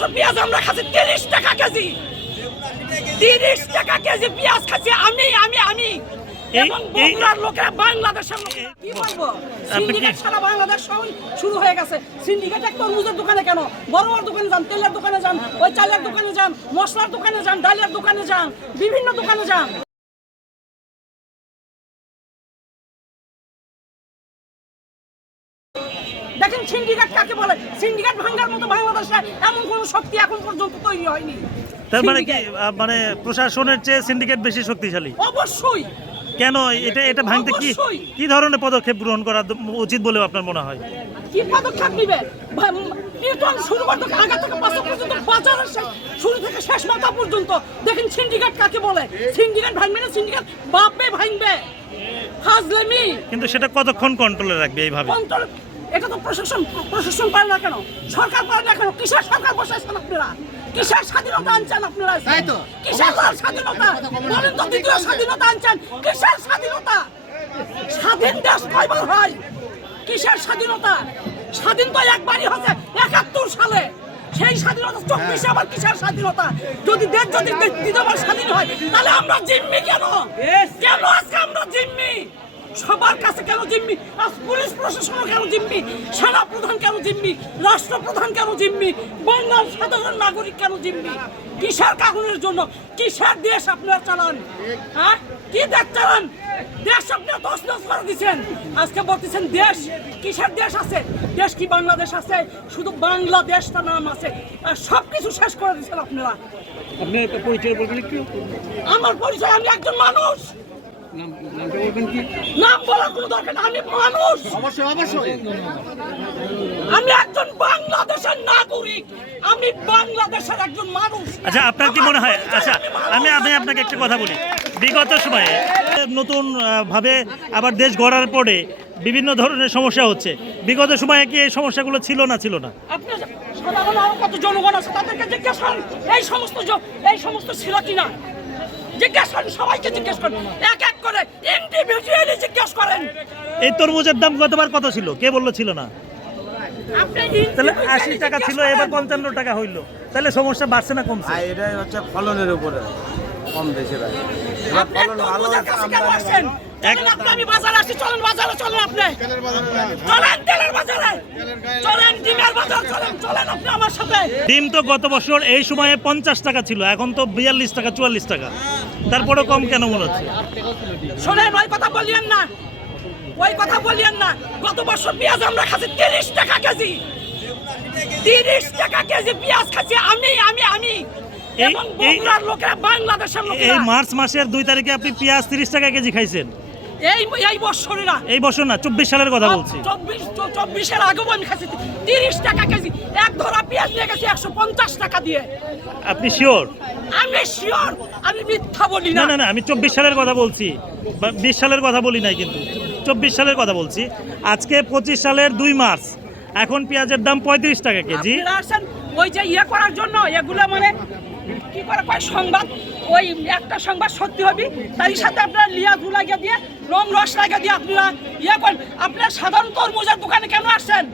পেঁয়াজ আমরা খাচ্ছি তিরিশ টাকা কেজি। তিরিশ টাকা কেজি পেঁয়াজ খাচ্ছি আমি আমি আমি। এই- এবং এই- বগুড়ার লোকেরা বাংলাদেশের লোকেরা কি বলব? আপনি কি- সিন্ডিকেট সারা বাংলাদেশ শুরু হয়ে গেছে। সিন্ডিকেট এক তরমুজের দোকানে কেন? বড় বড় দোকানে যান তেলের দোকানে যান ওই চালের দোকানে যান মশলার দোকানে যান ডালের দোকানে যান বিভিন্ন দোকানে যান। দেখেন সিন্ডিকেট কাকে বলে? সিন্ডিকেট ভাঙার মতো বাংলাদেশে এমন কোনো শক্তি এখন পর্যন্ত তৈরি হয়নি। তার মানে কি মানে প্রশাসনের চেয়ে সিন্ডিকেট বেশি শক্তিশালী? অবশ্যই। কেন? এটা এটা ভাঙতে কি। কি ধরনের পদক্ষেপ গ্রহণ করা উচিত বলে আপনার মনে হয়? কি পদক্ষেপ নিবে? নিউটন শুরু করতে আগা থেকে পাঁচা পর্যন্ত বাজারের শুরু থেকে শেষ মাথা পর্যন্ত দেখেন সিন্ডিকেট কাকে বলে? সিন্ডিকেট ভাঙবে না সিন্ডিকেট বাপে ভাঙবে। হাজলেমি। কিন্তু সেটা কতক্ষণ কন্ট্রোলে রাখবে এইভাবে? কন্ট্রোল এটা তো প্রশাসন প্রশাসন পারে না কেন? সরকার পারে না কেন? কিসের সরকার বসাইছেন আপনারা? কিসের স্বাধীনতা আনছেন আপনারা তাই তো। কিসের স্বাধীনতা? বলেন তো দ্বিতীয় স্বাধীনতা আনছেন। কিসের স্বাধীনতা? স্বাধীন দেশ কয়বার হয়? কিসের স্বাধীনতা? স্বাধীন তো একবারই হচ্ছে একাত্তর সালে। সেই স্বাধীনতা চব্বিশে আবার কিসের স্বাধীনতা? যদি দেশ যদি দ্বিতীয়বার স্বাধীন হয় তাহলে আমরা জিম্মি কেন? কেন আজকে আমরা জিম্মি? সবার কাছে কেন জিম্মি? আজ পুলিশ প্রশাসনও কেন জিম্মি? সেনা প্রধান কেন জিম্মি? রাষ্ট্রপ্রধান কেন জিম্মি? বাংলার সাধারণ নাগরিক কেন জিম্মি? কিসের কারণের জন্য? কিসের দেশ আপনারা চালান? হ্যাঁ? কি দেশ চালান? দেশ আপনারা তসনস করে দিচ্ছেন আজকে বলতেছেন দেশ কিসের দেশ আছে? দেশ কি বাংলাদেশ আছে? শুধু বাংলাদেশটা নাম আছে। আর সব কিছু শেষ করে দিচ্ছেন আপনারা। আপনার পরিচয় বলবেন একটু? আমার পরিচয় আমি একজন মানুষ। নাম নামটা বলবেন কি? নাম বলার কোনো দরকার আমি মানুষ। অবশ্যই অবশ্যই। আমি একজন বাংলাদেশের নাগরিক আমি বাংলাদেশের একজন মানুষ। আচ্ছা আপনার কি মনে হয়? আচ্ছা আমি আমি আপনাকে একটা কথা বলি। বিগত সময়ে নতুন ভাবে আবার দেশ গড়ার পরে বিভিন্ন ধরনের সমস্যা হচ্ছে। বিগত সময়ে কি এই সমস্যাগুলো ছিল না ছিল না? আপনি সাধারণ কত জনগণ আছে তাদেরকে জিজ্ঞেস এই সমস্ত এই সমস্ত ছিল কিনা জিজ্ঞেস করেন সবাইকে জিজ্ঞেস করেন। এক এক করে ইন্ডিভিজুয়ালি জিজ্ঞেস করেন। এই তরমুজের দাম গতবার কত ছিল? কে বলল ছিল না? আপনি তাহলে আশি টাকা ছিল। এবার পঞ্চান্ন টাকা হইল। তাহলে সমস্যা বাড়ছে না কমছে? এটাই হচ্ছে ফলনের উপরে কম বেশি ভাই ফলন ভালো আমি বাজারে আসছি, চলেন বাজারে, চলেন আপনি। চলেন তেলের বাজারে। চলেন ডিমের বাজার, চলেন, চলেন আপনি আমার সাথে। ডিম তো গত বছর এই সময়ে পঞ্চাশ টাকা ছিল এখন তো বিয়াল্লিশ টাকা চুয়াল্লিশ টাকা তারপরে কম কেন মনে হচ্ছে শোনেন, ওই কথা বলিয়েন না। ওই কথা বলিয়েন না। গত বছর পেঁয়াজ আমরা খাচ্ছি তিরিশ টাকা কেজি তিরিশ টাকা কেজি পেঁয়াজ খাচ্ছি আমি আমি আমি এই- বাংলাদেশের এই মার্চ মাসের দুই তারিখে আপনি পেঁয়াজ তিরিশ টাকা কেজি খাইছেন এই এই বছরেরা এই বছর না চব্বিশ সালের কথা বলছি। চব্বিশ চব্বিশের আগেও আমি খাচ্ছি তিরিশ টাকা কেজি। এক ধরা পেঁয়াজ নিয়ে গেছি একশো পঞ্চাশ টাকা দিয়ে। আপনি শিওর আমি শিওর আমি মিথ্যা বলি না। না না না আমি চব্বিশ সালের কথা বলছি। বিশ সালের কথা বলি নাই কিন্তু। চব্বিশ সালের কথা বলছি। আজকে পঁচিশ সালের দুই মার্চ। এখন পেঁয়াজের দাম পঁয়ত্রিশ টাকা কেজি। ওই যে ইয়ে করার জন্য, এগুলো মানে কি করে কয় সংবাদ? ওই একটা সংবাদ সত্যি হবে, তারই সাথে আপনারা লিয়া ধু লাগিয়ে দিয়ে, রং রস লাগিয়ে দিয়ে আপনারা ইয়ে করেন। আপনারা সাধারণ তরমুজের দোকানে কেন আসছেন?